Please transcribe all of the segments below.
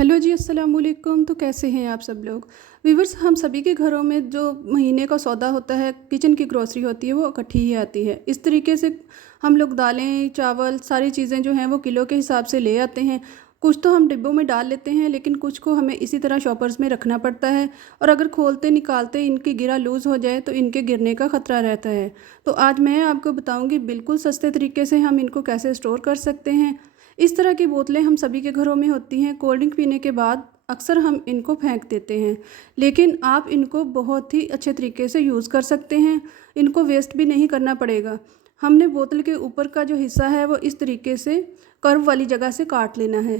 Hello जी, अस्सलाम वालेकुम। तो कैसे हैं आप सब लोग। वीवर्स, हम सभी के घरों में जो महीने का सौदा होता है, किचन की ग्रोसरी होती है, वो इकट्ठी ही आती है। इस तरीके से हम लोग दालें, चावल, सारी चीज़ें जो हैं वो किलो के हिसाब से ले आते हैं। कुछ तो हम डिब्बों में डाल लेते हैं, लेकिन कुछ को हमें इसी तरह शॉपर्स में रखना पड़ता है। और अगर खोलते निकालते इनकी गिरा लूज़ हो जाए तो इनके गिरने का ख़तरा रहता है। तो आज मैं आपको बताऊँगी बिल्कुल सस्ते तरीके से हम इनको कैसे स्टोर कर सकते हैं। इस तरह की बोतलें हम सभी के घरों में होती हैं। कोल्ड ड्रिंक पीने के बाद अक्सर हम इनको फेंक देते हैं, लेकिन आप इनको बहुत ही अच्छे तरीके से यूज़ कर सकते हैं। इनको वेस्ट भी नहीं करना पड़ेगा। हमने बोतल के ऊपर का जो हिस्सा है वो इस तरीके से कर्व वाली जगह से काट लेना है।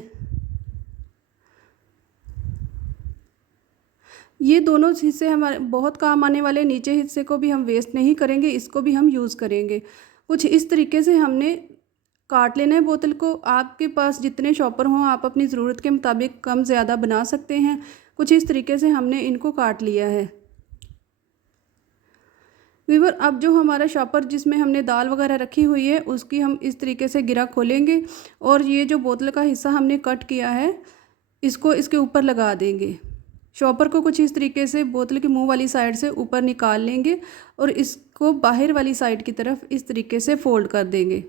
ये दोनों हिस्से हमारे बहुत काम आने वाले। नीचे हिस्से को भी हम वेस्ट नहीं करेंगे, इसको भी हम यूज़ करेंगे। कुछ इस तरीके से हमने काट लेना है बोतल को। आपके पास जितने शॉपर हों आप अपनी ज़रूरत के मुताबिक कम ज़्यादा बना सकते हैं। कुछ इस तरीके से हमने इनको काट लिया है। वीवर, अब जो हमारा शॉपर जिसमें हमने दाल वगैरह रखी हुई है उसकी हम इस तरीके से गिरा खोलेंगे और ये जो बोतल का हिस्सा हमने कट किया है इसको इसके ऊपर लगा देंगे। शॉपर को कुछ इस तरीके से बोतल के मुंह वाली साइड से ऊपर निकाल लेंगे और इसको बाहर वाली साइड की तरफ इस तरीके से फोल्ड कर देंगे।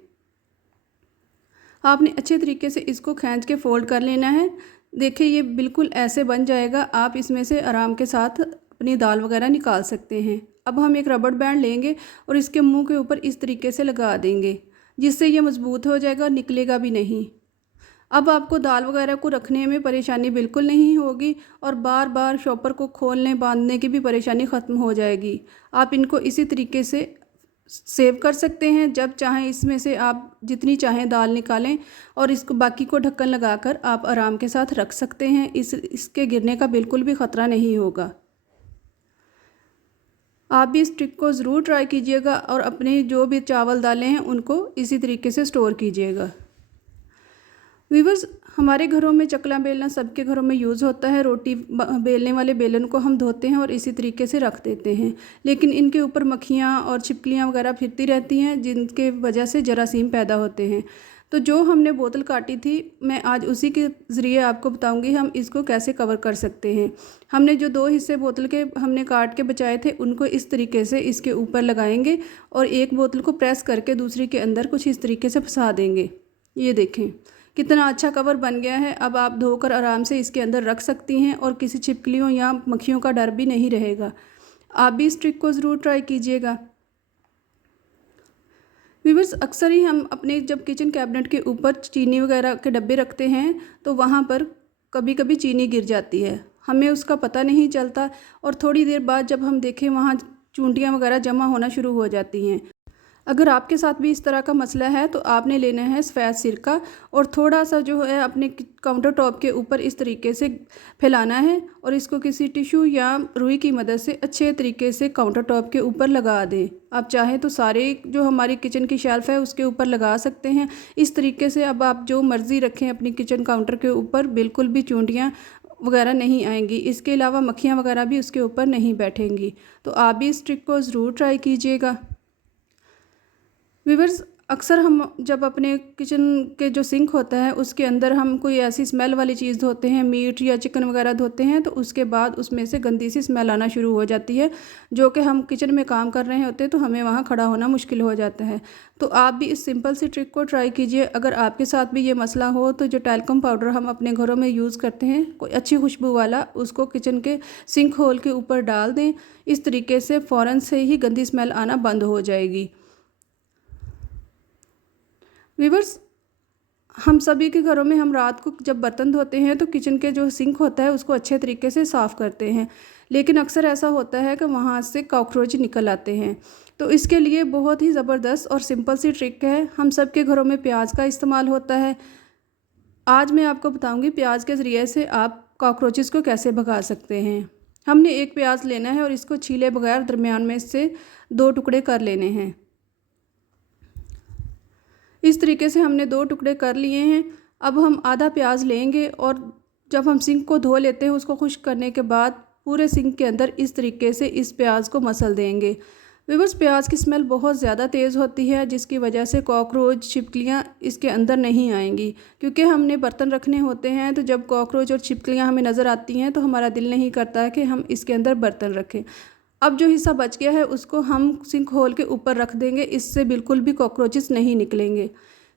आपने अच्छे तरीके से इसको खींच के फोल्ड कर लेना है। देखिए ये बिल्कुल ऐसे बन जाएगा। आप इसमें से आराम के साथ अपनी दाल वगैरह निकाल सकते हैं। अब हम एक रबड़ बैंड लेंगे और इसके मुंह के ऊपर इस तरीके से लगा देंगे, जिससे ये मज़बूत हो जाएगा, निकलेगा भी नहीं। अब आपको दाल वगैरह को रखने में परेशानी बिल्कुल नहीं होगी और बार बार शॉपर को खोलने बांधने की भी परेशानी ख़त्म हो जाएगी। आप इनको इसी तरीके से सेव कर सकते हैं। जब चाहें इसमें से आप जितनी चाहें दाल निकालें और इसको बाकी को ढक्कन लगाकर आप आराम के साथ रख सकते हैं। इसके गिरने का बिल्कुल भी ख़तरा नहीं होगा। आप भी इस ट्रिक को ज़रूर ट्राई कीजिएगा और अपने जो भी चावल दालें हैं उनको इसी तरीके से स्टोर कीजिएगा। वीवर्स, हमारे घरों में चकला बेलना सबके घरों में यूज़ होता है। रोटी बेलने वाले बेलन को हम धोते हैं और इसी तरीके से रख देते हैं, लेकिन इनके ऊपर मक्खियाँ और छिपकलियाँ वगैरह फिरती रहती हैं, जिनके वजह से जरासीम पैदा होते हैं। तो जो हमने बोतल काटी थी, मैं आज उसी के ज़रिए आपको बताऊंगी हम इसको कैसे कवर कर सकते हैं। हमने जो दो हिस्से बोतल के हमने काट के बचाए थे उनको इस तरीके से इसके ऊपर लगाएंगे और एक बोतल को प्रेस करके दूसरी के अंदर कुछ इस तरीके से फंसा देंगे। ये देखें कितना अच्छा कवर बन गया है। अब आप धोकर आराम से इसके अंदर रख सकती हैं और किसी छिपकलियों या मक्खियों का डर भी नहीं रहेगा। आप भी इस ट्रिक को ज़रूर ट्राई कीजिएगा। व्यूअर्स, अक्सर ही हम अपने जब किचन कैबिनेट के ऊपर चीनी वगैरह के डब्बे रखते हैं तो वहाँ पर कभी कभी चीनी गिर जाती है, हमें उसका पता नहीं चलता और थोड़ी देर बाद जब हम देखें वहाँ चूंटियाँ वगैरह जमा होना शुरू हो जाती हैं। अगर आपके साथ भी इस तरह का मसला है तो आपने लेना है सफ़ेद सिरका और थोड़ा सा जो है अपने काउंटर टॉप के ऊपर इस तरीके से फैलाना है और इसको किसी टिश्यू या रुई की मदद से अच्छे तरीके से काउंटर टॉप के ऊपर लगा दें। आप चाहें तो सारे जो हमारी किचन की शेल्फ़ है उसके ऊपर लगा सकते हैं। इस तरीके से अब आप जो मर्ज़ी रखें अपनी किचन काउंटर के ऊपर, बिल्कुल भी चूंटियाँ वगैरह नहीं आएंगी। इसके अलावा मक्खियाँ वगैरह भी उसके ऊपर नहीं बैठेंगी। तो आप भी इस ट्रिक को ज़रूर ट्राई कीजिएगा। व्यूअर्स, अक्सर हम जब अपने किचन के जो सिंक होता है उसके अंदर हम कोई ऐसी स्मेल वाली चीज़ धोते हैं, मीट या चिकन वगैरह धोते हैं, तो उसके बाद उसमें से गंदी सी स्मेल आना शुरू हो जाती है, जो कि हम किचन में काम कर रहे होते हैं तो हमें वहाँ खड़ा होना मुश्किल हो जाता है। तो आप भी इस सिंपल सी ट्रिक को ट्राई कीजिए। अगर आपके साथ भी ये मसला हो तो जो टैल्कम पाउडर हम अपने घरों में यूज़ करते हैं कोई अच्छी खुशबू वाला, उसको किचन के सिंक होल के ऊपर डाल दें। इस तरीके से फ़ौरन से ही गंदी स्मेल आना बंद हो जाएगी। व्यूअर्स, हम सभी के घरों में हम रात को जब बर्तन धोते हैं तो किचन के जो सिंक होता है उसको अच्छे तरीके से साफ़ करते हैं, लेकिन अक्सर ऐसा होता है कि वहाँ से कॉकरोच निकल आते हैं। तो इसके लिए बहुत ही ज़बरदस्त और सिंपल सी ट्रिक है। हम सब के घरों में प्याज का इस्तेमाल होता है। आज मैं आपको बताऊंगी प्याज के ज़रिए से आप कॉकरोचेस को कैसे भगा सकते हैं। हमने एक प्याज लेना है और इसको छीले बगैर दरमियान में से 2 टुकड़े कर लेने हैं। इस तरीके से हमने 2 टुकड़े कर लिए हैं। अब हम आधा प्याज लेंगे और जब हम सिंक को धो लेते हैं उसको खुश्क करने के बाद पूरे सिंक के अंदर इस तरीके से इस प्याज को मसल देंगे। व्यूअर्स, प्याज की स्मेल बहुत ज़्यादा तेज़ होती है, जिसकी वजह से कॉकरोच छिपकलियाँ इसके अंदर नहीं आएंगी। क्योंकि हमने बर्तन रखने होते हैं, तो जब कॉकरोच और छिपकलियाँ हमें नज़र आती हैं तो हमारा दिल नहीं करता है कि हम इसके अंदर बर्तन रखें। अब जो हिस्सा बच गया है उसको हम सिंक होल के ऊपर रख देंगे, इससे बिल्कुल भी कॉकरोचेस नहीं निकलेंगे।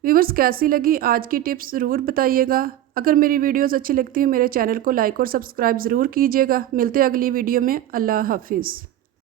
व्यूअर्स, कैसी लगी आज की टिप्स ज़रूर बताइएगा। अगर मेरी वीडियोस अच्छी लगती है मेरे चैनल को लाइक और सब्सक्राइब ज़रूर कीजिएगा। मिलते हैं अगली वीडियो में। अल्लाह हाफिज़।